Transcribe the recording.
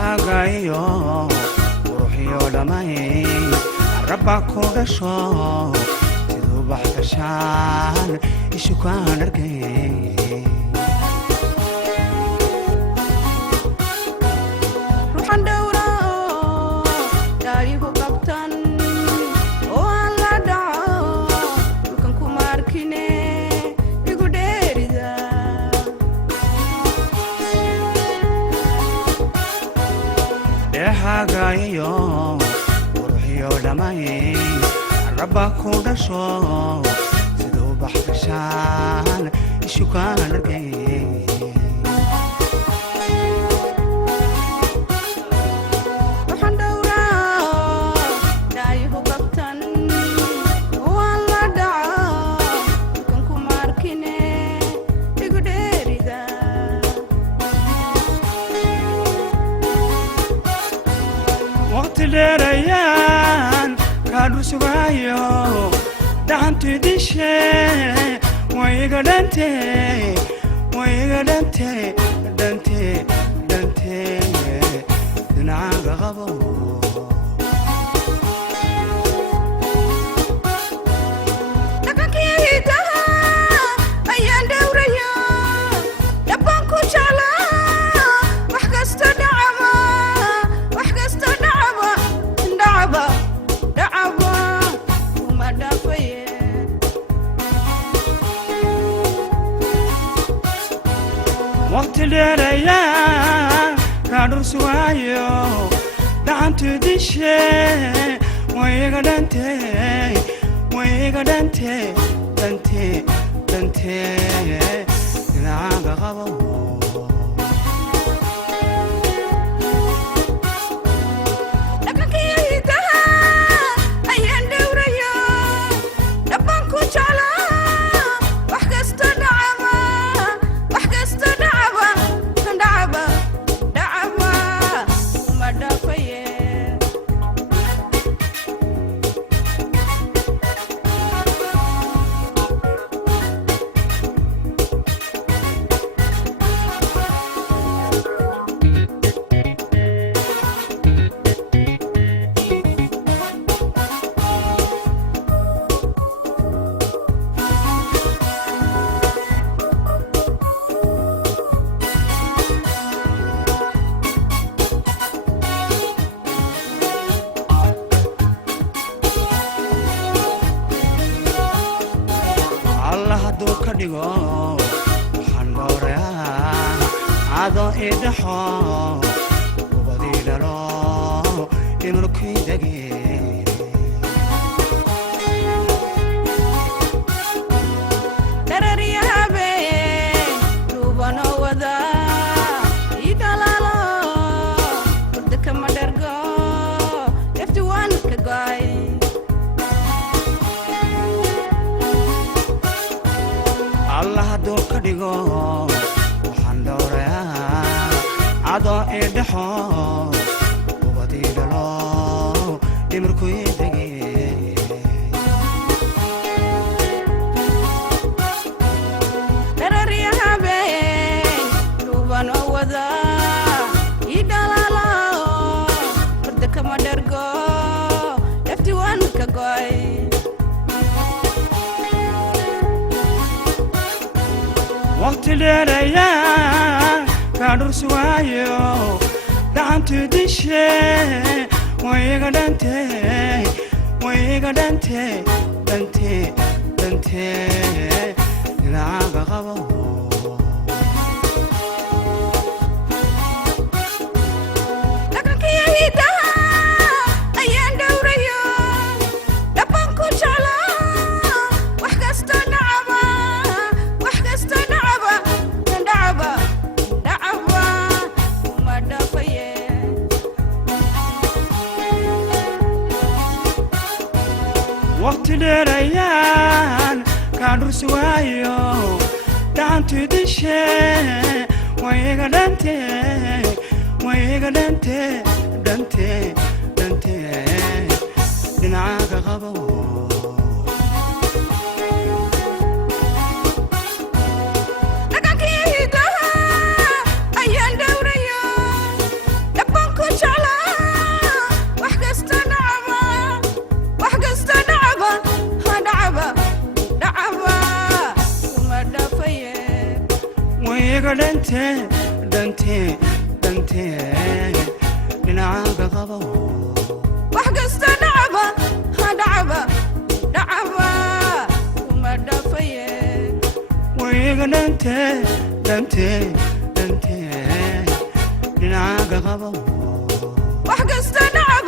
dhehagayo ruuxiyo dhamay rabba ku dhasho siduu baxgashaan ishu kaan arkay ruuxan dhowra daarigu qabtan oo aan la dhaco dhulkan kuma arkine igu dheerida dhehagayo ruuxiyo dhamay rabba ku dhasho siduu baxgashaan ishu kaan arkay ruuxan dhowra daarigu qabtan oo aan la dhaco dhulkan kuma arkine igu dheerida waqti dheerayaan kaadhu sugayo dhaxantu dishe way iga dhante dhinacaaga qabo dhaqankii hidaha ayaan dhowraya dhabbaan ku jeclaa wax kasta dhacaba kuma dhaafaye waqti dheerayaan kaadhu sugayo dhaxantu dishe way iga dhante dhinacaaga qabo dhaqankii hidaha ayaan dhowraya dhabbaan ku jeclaa wax kasta dhacaba kuma dhaafaye allah hadduu ka dhigo waxaan dhowrayaa adoo ii dhaxo ubadii dhalo dhimarkii dege darariya habeen dhuubanoo wada ii dhalaalo hurda kama dhergo efti waan ka go'ay allah hadduu ka dhigo waxaan dhowrayaa adoo ii dhaxo ubadii dhalo dhimarkii dege darariya habeen dhuubanoo wada ii dhalaalo hurda kama dhergo efti waan ka go'ay waqti dheerayaan kaadhu sugayo dhaxantu dishe way iga dhante dhinacaaga qabo dhaqankii hidaha ayaan dhowraya dhabbaan ku jeclaa wax kasta dhacaba kuma dhaafaye waqti dheerayaan kaadhu sugayo dhaxantu dishe way iga dhante dhinacaaga qabo dhaqankii hidaha ayaan dhowraya dhabbaan ويقا دنتي لنعاق غبو وحقست نعبة نعبة وما دفيه ويقا دنتي لنعاق غبو وحقست نعبة